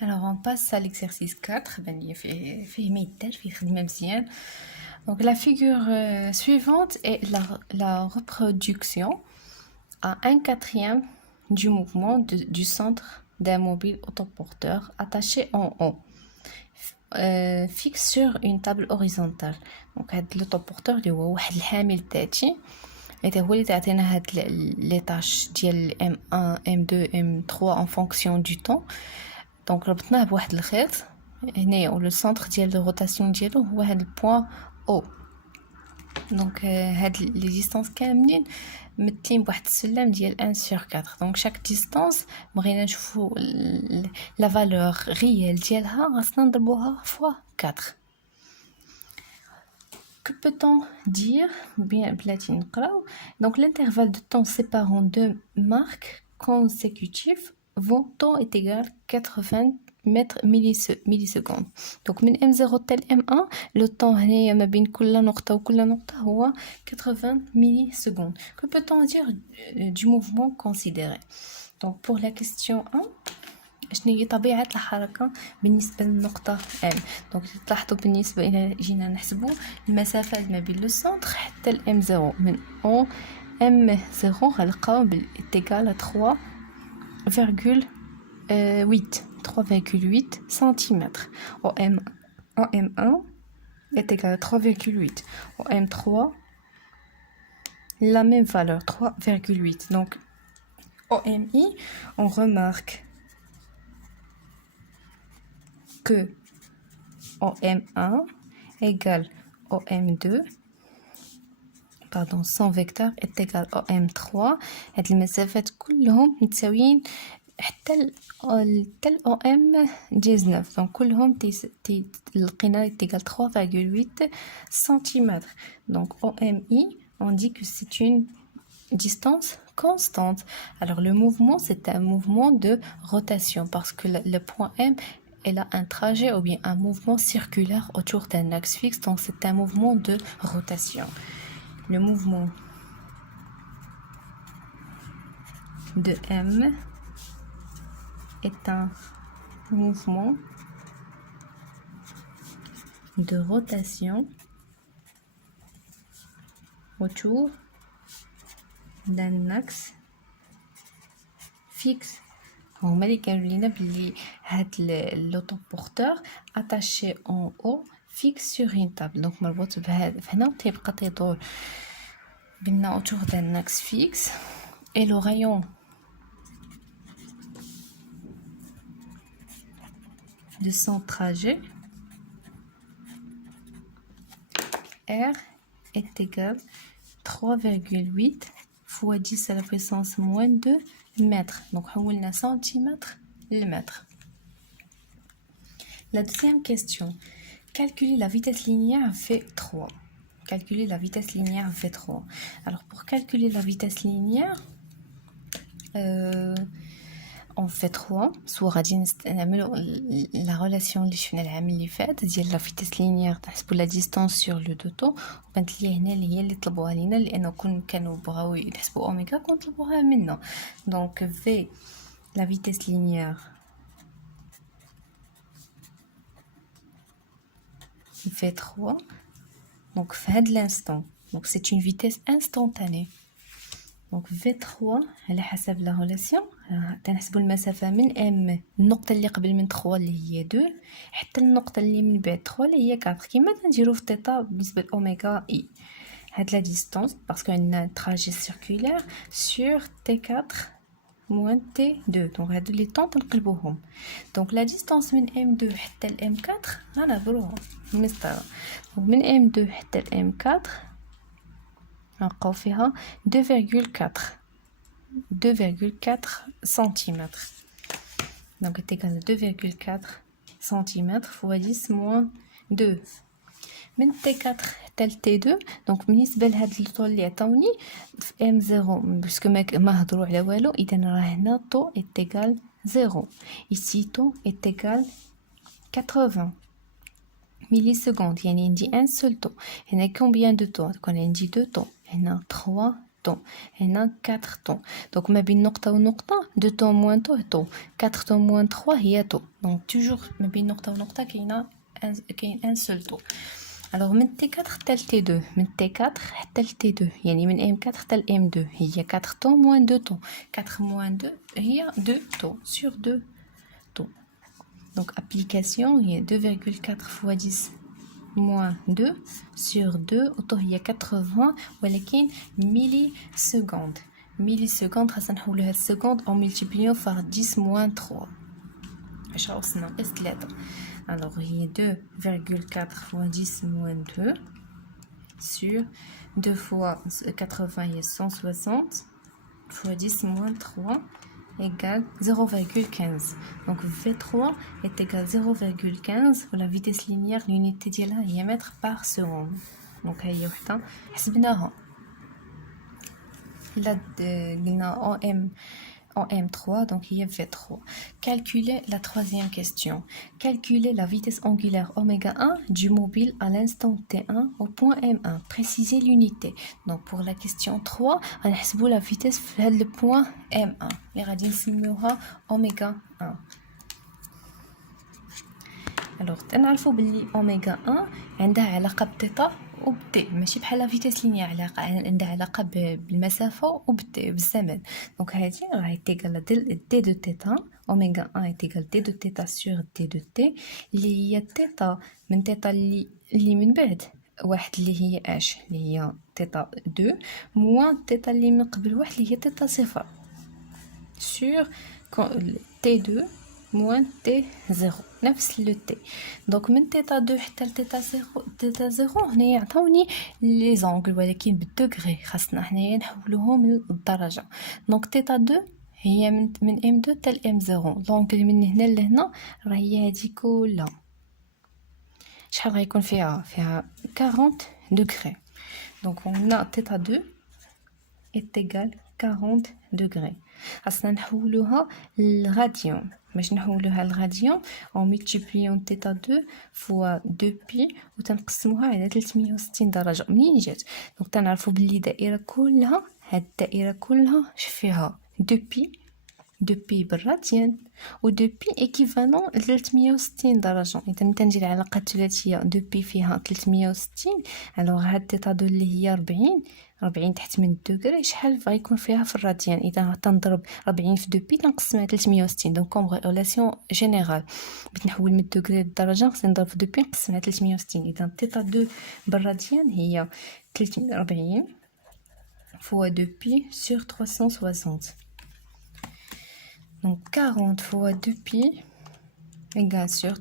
Alors, on passe à l'exercice 4. Donc, la figure suivante est la reproduction à 1/4 du mouvement du centre d'un mobile autoporteur attaché en haut, fixe sur une table horizontale. Donc, l'autoporteur اللي هو واحد الحامل ذاتي هو اللي تعطينا هاد لي طاش ديال M1 M2 M3 en fonction du temps. دونك ربطناه بواحد الخيط هنايا و لو سنتر ديال لو روتاسيون ديالو هو هاد البوين او. دونك هاد لي ديستانس كاملين متين بواحد السلم ديال 1/4. دونك شاك ديستانس بغينا نشوفو لا فالور ريال ديالها خاصنا نضربوها فوا 4. Que peut-on dire bien بلاتي نقراو. Donc l'intervalle de temps séparant deux marques consécutives vont temps est égal 80 mètres millisecondes. Donc من M0 tel M1 le temps هنايا ما بين كل نقطة وكل نقطة هو 80 millisecondes. Que peut-on dire du mouvement considéré. Donc pour la question 1 شنو هي طبيعة الحركة بالنسبة للنقطة M. دونك تلاحظوا بالنسبة إلى جينا نحسبوا المسافة ما بين لو سنتر حتى ال M0 من أو M0 غنلقاو بالإتيكال 3,8 سنتيمتر. و M1 est égal à 3,8. Au M3 la même valeur 3,8. Donc au MI on remarque que OM1 égale OM2, pardon, son vecteur est égal à OM3. هاد المسافات كلهم متساويين حتى OM19. donc كلهم لقينا égal 3,8 cm. donc OMI on dit que c'est une distance constante. Alors le mouvement c'est un mouvement de rotation parce que le point M elle a un trajet ou bien un mouvement circulaire autour d'un axe fixe, donc c'est un mouvement de rotation. Le mouvement de M est un mouvement de rotation autour d'un axe fixe. هما اللي كانوا لينا بلي هاد لوطوبورتور اتاشي اون او فيكس سور اون تابل. دونك مربوط بهذا فهنا تيبقى تيدور بينا اوتور دان اكس فيكس اي لو رايون de son trajet R est égal 3,8 fois 10 à la puissance moins 2 mètres. Donc, حولنا centimètres le mètre. La deuxième question. Calculer la vitesse linéaire V3. Calculer la vitesse linéaire V3. Alors, pour calculer la vitesse linéaire, on fait 3 soit غادي نعملوا la relation اللي شفنا العام اللي فات ديال la vitesse linéaire تحسبوا la distance sur le deux taux وبانت لي هنا اللي هي اللي طلبوها لينا لانه كانوا بغاو يحسبوا اوميغا كنت طلبوها منا. donc V la vitesse linéaire V3 donc في هاد l'instant donc c'est une vitesse instantanée. donc V3 على حسب لا ريلاسيون تنحسبوا المسافه من M النقطه اللي قبل من 3 اللي هي 2 حتى النقطه اللي من بعد 3 اللي هي 4 كما تنديروا في تيتا بالنسبه لاوميغا اي. هاد لا ديستانس باسكو عندنا تراجي سيركولير سور T4 moins T2 دونك هادو لي طون تنقلبوهم. دونك لا ديستانس من M2 حتى ل M4 غنهضروها المسطره. من M2 حتى ل M4 نلقاو فيها 2,4 cm. donc est égal à 2,4 cm fois 10 moins 2 من T4 حتى ل T2. donc بالنسبه لهاد الطول اللي عطاوني في M0 باسكو ما هضروا على والو اذا راه هنا طو est égal 0 ici طو est égal 80 millisecondes يعني عندي un seul طو. هنا combien de طو؟ كون عندي 2 طو هنا 3 temps. هنا 4 temps. Donc ما بين نقطة ونقطة 2 temps moins temps. 4 temps moins 3 هي temps. Donc toujours ما بين نقطة ونقطة كاين un seul temps. Alors من T4 حتى T2 من T4 حتى T2 يعني من M4 حتى M2 هي 4 temps moins 2 temps. 4 moins 2 هي 2 temps sur 2 temps. Donc application هي 2,4 fois 10 moins 2 sur 2 auto هي 80 ولكن millisecondes. Millisecondes خاصنا نحولوها لسكوند en multipliant par 10 moins 3 باش ناقص 3. Alors هي 2,4 fois 10 moins 2 sur 2 fois 80 هي 160 fois 10 moins 3 égale 0,15. Donc V3 est égal à 0,15 pour la vitesse linéaire, l'unité ديالها هي mètres par seconde. Donc هي وحده حسبناها. Là قلنا en M3, donc il y a V3. Calculer la troisième question. Calculer la vitesse angulaire oméga 1 du mobile à l'instant T1 au point M1. Préciser l'unité. Donc pour la question 3, on va la vitesse vers le point M1. Les radiens simuera oméga 1. Alors, تنعرفوا باللي اوميغا 1 عندها علاقه بتيتا وبتي ماشي بحال لا فيتيس لينيير عندها علاقه بالمسافه وبالتي بالزمن. دونك هذه راهي تيغال دي دو تيتا اوميغا 1 تيغال دي دو تيتا سور دي دو تي اللي هي تيتا من تيتا اللي من بعد واحد اللي هي اش اللي هي تيتا 2 موان تيتا اللي من قبل واحد اللي هي تيتا 0 سور تي 2 moins T0 نفس لو تي. دونك من تيتا 2 حتى تيتا 0 هنا يعطوني لي زونغل ولكن بالدوغري خاصنا حنايا نحولوهم للدرجه. دونك تيتا 2 هي من M2 حتى M0. لونغل من هنا لهنا راه هي هادي كلها شحال غيكون فيها 40 دوغري. دونك هنا تيتا 2 est égal 40 degrés. خاصنا نحولوها للراديون. باش نحولوها للراديون en multipliant θ 2 fois 2 pi وتنقسموها على 360 درجة. منين جات؟ دونك تنعرفوا باللي الدائرة كلها هاد الدائرة كلها فيها 2 pi بالراديان و 2 pi équivalent ل 360 درجة. إذا تنجي العلاقة الثلاثية 2 pi فيها 360. alors هاد θ 2 اللي هي 40 تحت من الدوغري شحال غيكون فيها في الراديان؟ اذا تنضرب 40 في 2 بي تنقسمها 360. دونك كوم ريلاسيون جينيرال باش نحول من الدوغري للدرجه خصني نضرب في 2 بي نقسمها 360. اذا تيتا 2 بالراديان هي 340 fois 2 pi sur 360. Donc 40 fois 2 pi égale sur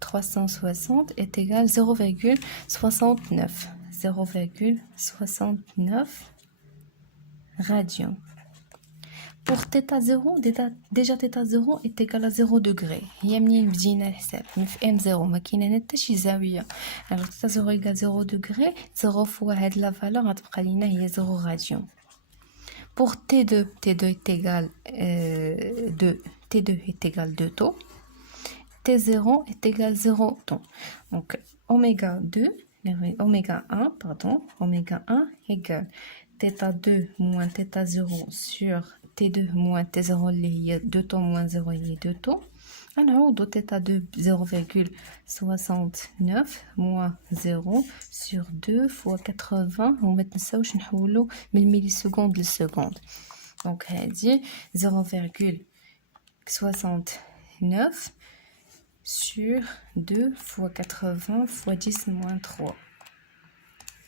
360 est égal 0,69. 0,69 radians. Pour θ0 déjà θ0 est égal à 0 degré. هي منين بدينا الحساب من في M0 ما كاينه حتى شي زاويه. alors θ0 égale 0 degré 0 fois هاد لا فالور غتبقى لينا هي 0 radian. Pour T2 est égal 2 T2 est égal 2 taux. T0 est égal 0 taux. Donc oméga 2 oméga 1 pardon oméga 1 égale θ 2 moins θ 0 sur T2 moins T0 اللي هي 2 taux moins 0 هي 2 taux. نعوضو θ 2 0,69 moins 0 sur 2 fois 80 وما تنساوش نحولو من الميلي سكوند للسكوند. دونك هادي 0,69 sur 2 fois 80 fois 10 moins 3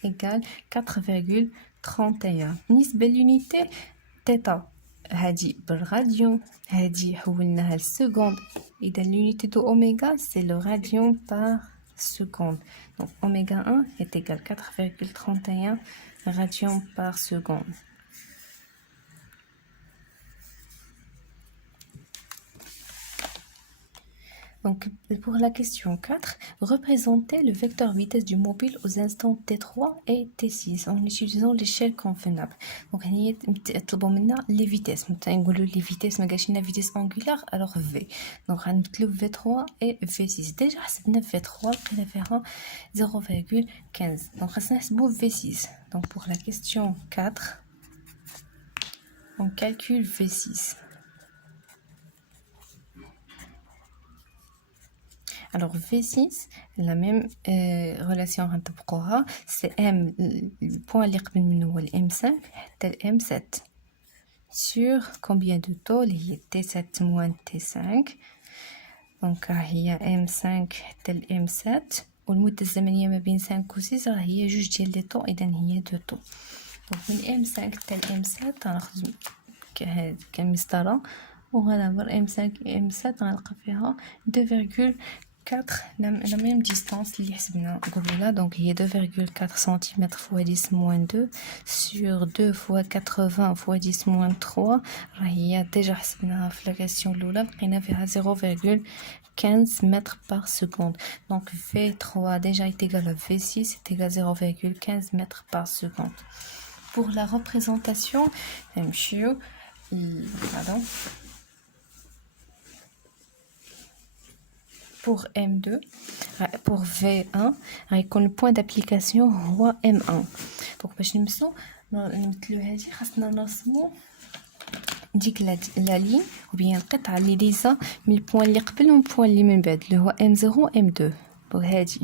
égale 4,31. بالنسبة للunité θ هادي بالراديون هادي حولناها للسكوند. إذا l'unité de oméga c'est le radian par seconde. Donc oméga 1 est égal 4,31 radians par seconde. Donc, pour la question 4, représentez le vecteur vitesse du mobile aux instants T3 et T6 en utilisant l'échelle convenable. Donc, on a les vitesses. Les vitesses, on a la vitesse angulaire, alors V. Donc, on a V3 et V6. Déjà, on a V3 qui est 0,15. Donc, on a V6. Donc, pour la question 4, on calcule V6. Alors V6, la même relation غنطبقوها, c'est M, le point اللي قبل منه هو M5 حتى M7 sur combien de taux اللي هي T7 moins T5. donc هي M5 حتى M7 والمدة الزمنية ما بين 5 و 6 هي جوج ديال لي طو، اذا هي 2 طو. دونك من M5 حتى M7 غناخذ كمسطرة وغنعبر M5 M7 غنلقى فيها 2,4 la même distance اللي حسبنا قبيله. دونك هي 2,4 cm fois 10 moins 2 sur 2 fois 80 fois 10 moins 3 راه هي ديجا حسبناها في لا كاستيون الاولى، لقينا فيها 0,15 mètres par seconde. donc V3 déjà est égal à V6 est égal à 0,15 mètres par seconde. pour la représentation pardon, pour M2 pour V1 غيكون البوان d'application هو M1. donc باش نمثلو هذه خاصنا نرسمو ديك لا لين ou bien القطعه اللي دايزه من البوان اللي قبل والبوان اللي من بعد اللي هو M0 M2. وهذه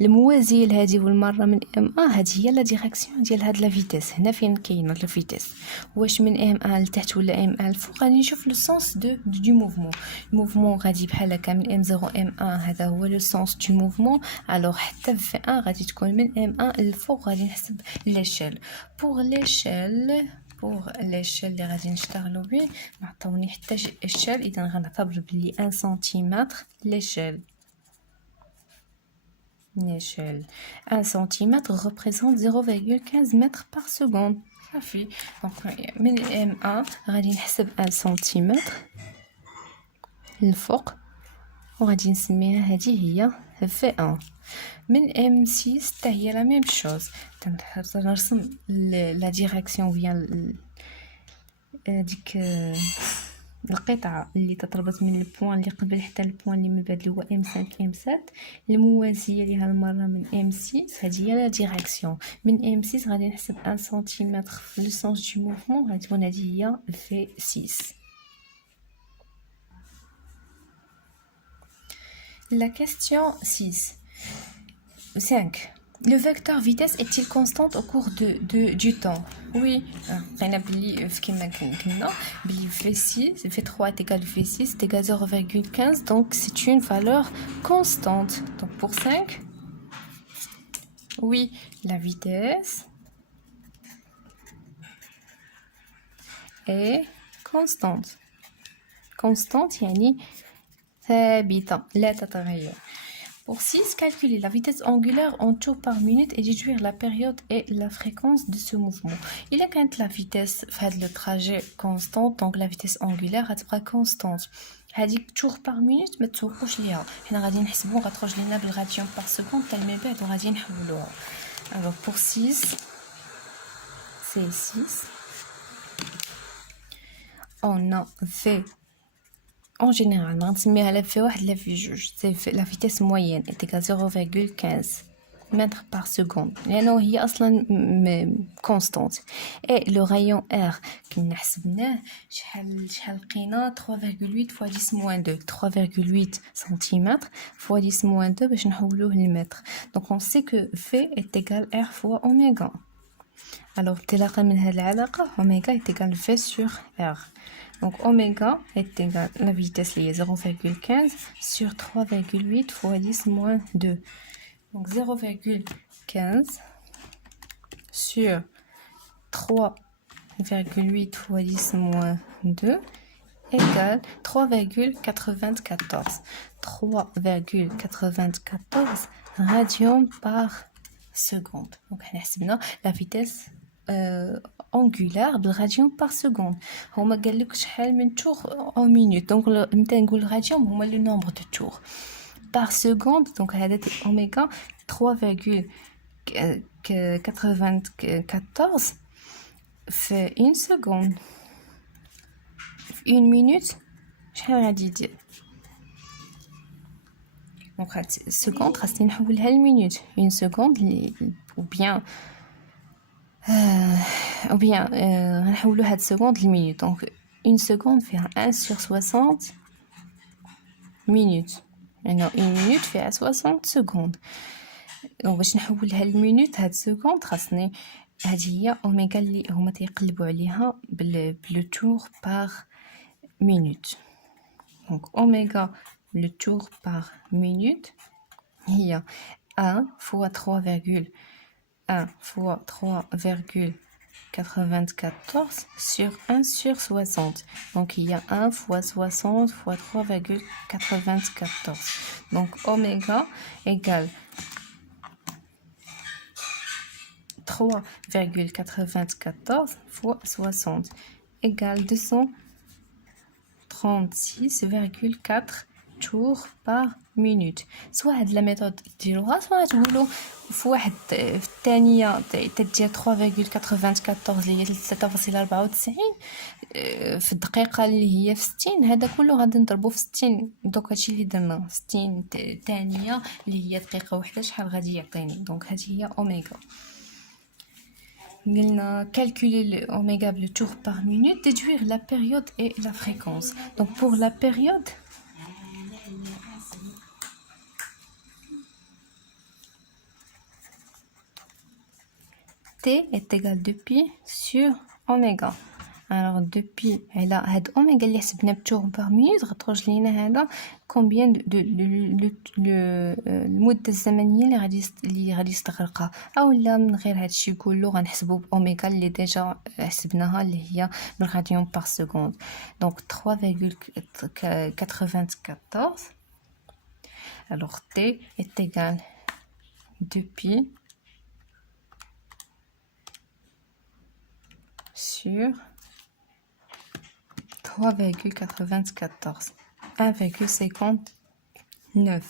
الموازيه لهذه والمره من M1 هذه هي لا ديريكسيون ديال هاد لا فيتيس. هنا فين كاينه لا فيتيس، واش من M1 لتحت ولا M1 الفوق غادي نشوف لو سونس دو موفمون. الموفمون غادي بحال هكا من M0 M1 هذا هو لو سونس دو موفمون. الوغ حتى في V1 غادي تكون من M1 الفوق غادي نحسب ليشيل. بوغ ليشيل اللي غادي نشتغلوا به نعطوني حتى الشيل، اذا غنعتبر بلي 1 سنتيمتر ليشيل. L'échelle 1 cm représente 0,15 mètres par seconde. صافي. دونك من M1 غادي نحسب 1 سنتيمتر الفوق وغادي نسميها هذه هي V1. من M6 حتى هي لا ميم شوز. نرسم لا ديريكسيون بيان ديك القطعه اللي تتربط من البوان اللي قبل حتى البوان اللي من بعد اللي هو M5 M7 الموازيه ليها المره من M6. هذه هي لا ديريكسيون. من M6 غادي نحسب 1 سنتيمتر في لو سونس دو موفمون غتكون هذه هي V6. La question 5. Le vecteur vitesse est-il constante au cours du temps? Oui, V3 est égal à V6 est égal à 0,15, donc c'est une valeur constante. Donc pour 5, oui, la vitesse est constante. Constante, يعني ثابتة لا تتغير. Pour 6, calculer la vitesse angulaire en tours par minute et déduire la période et la fréquence de ce mouvement. Il a quand la vitesse fait le trajet constante, donc la vitesse angulaire غتبقى constante. هذيك tours par minute ما تسوقوش ليها، حنا غادي نحسبو غتخرج لنا بالراديون par seconde حتى من بعد وغادي نحولوها. Alors pour 6, c'est 6. On a V. En général, la la vitesse moyenne est égale à 0,15 mètres par seconde. Elle est constante. Et le rayon R, qui est 3,8 fois 10 moins 2. 3,8 cm fois 10 moins 2, je vais le mètre. Donc on sait que V est égal à R fois oméga. Alors, oméga est égal à V sur R. Donc oméga est égal à la vitesse liée 0,15 sur 3,8 fois 10 moins 2. Donc 0,15 sur 3,8 fois 10 moins 2 égale 3,94. 3,94 radians par seconde. Donc on a la vitesse angulaire de radian par seconde. هما قال لك شحال من tours en minute. donc متى نقول radian هما le nombre de tours par seconde. donc هذا oméga 3,94 في une seconde. في une minute شحال غادي يدير؟ donc seconde خاصني نحولها لمينوت. une seconde ou bien ou bien غنحولوا هاد seconde لمينوت. Donc une seconde فيها 1 sur 60 minutes. يعني une minute فيها 60 secondes. Donc باش نحولها لمينوت هاد seconde خاصني هذه هي اوميغا اللي هما تيقلبوا عليها بلو tour par minute. Donc oméga le tour par minute هي 1 fois 3,1 fois 3,94 sur 1 sur 60. Donc il y a 1 fois 60 fois 3,94. Donc oméga égale 3,94 fois 60 égale 236,4 tours par minute. soit هاد لا ميثود ديروها soit تقولوا في واحد في الثانيه تدير 3,94 اللي هي 3.94 في الدقيقه اللي هي في 60. هذا كله غادي نضربو في 60. دونك هادشي اللي درنا 60 ثانيه اللي هي دقيقه واحده شحال غادي يعطيني. دونك هذه هي اوميغا. Calculer le oméga, le tour par minute, déduire la période et la fréquence. Donc pour la période, T est égal de pi sur oméga. Alors depuis là هاد اوميغا اللي حسبنا بتور بار مينوت غتخرج لينا هذا كومبيان المده الزمنيه اللي غادي يستغرقها. اولا من غير هادشي كله غنحسبوا باوميغا اللي ديجا حسبناها اللي هي بالراديون بار سكوند. دونك 3,94. alors T est égal de pi sur 3,94 1,59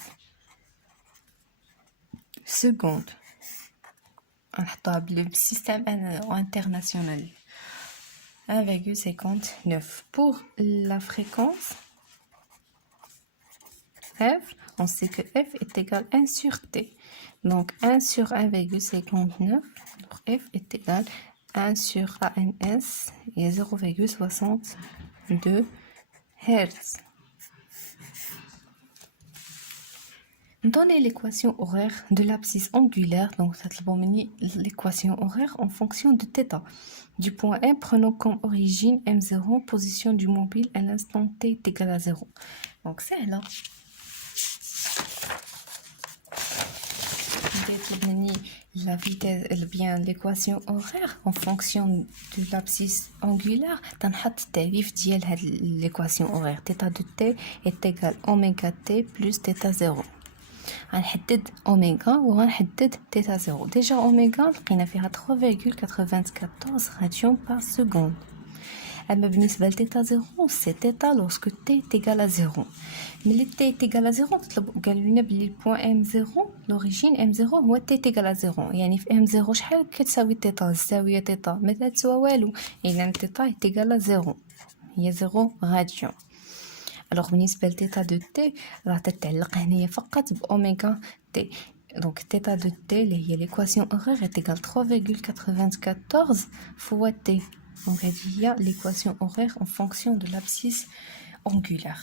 secondes. نحطوها بالسيستم international 1,59. Pour la fréquence F, on sait que F est égal à 1 sur T. Donc 1 sur 1,59. F est égal à 1 sur ANS et 0,62 Hz. Donnez l'équation horaire de l'abscisse angulaire. Donc, l'équation horaire en fonction de θ. Du point M, prenons comme origine M0, position du mobile à l'instant T est égal à 0. Donc, c'est là. Déterminer la vitesse, bien l'équation horaire en fonction de l'abscisse angulaire. تنحط التعريف ديال هاد l'équation horaire. θ de T est égal oméga T plus θ 0. غنحدد اوميغا وغنحدد θ 0. ديجا اوميغا لقينا فيها 3,94 راديون بار سكوند. اما بالنسبه لثيتا 0 سي θ لوسك تي تيغال ا 0. ملي تي تيغال ا 0 قالوا لنا بلي البوان ام 0 لوريجين ام 0 هو تي تيغال ا 0. يعني في ام 0 شحال كتساوي θ؟ الزاويه θ ما تساوي والو. اذا θ تيغال ا 0 هي 0 راديون. alors بالنسبه لثيتا دو تي راه تتعلق هنايا فقط باوميغا تي. donc θ de t اللي هي l'équation horaire est égale 3,94 fois t. donc هذه هي l'équation horaire en fonction de l'abscisse angulaire.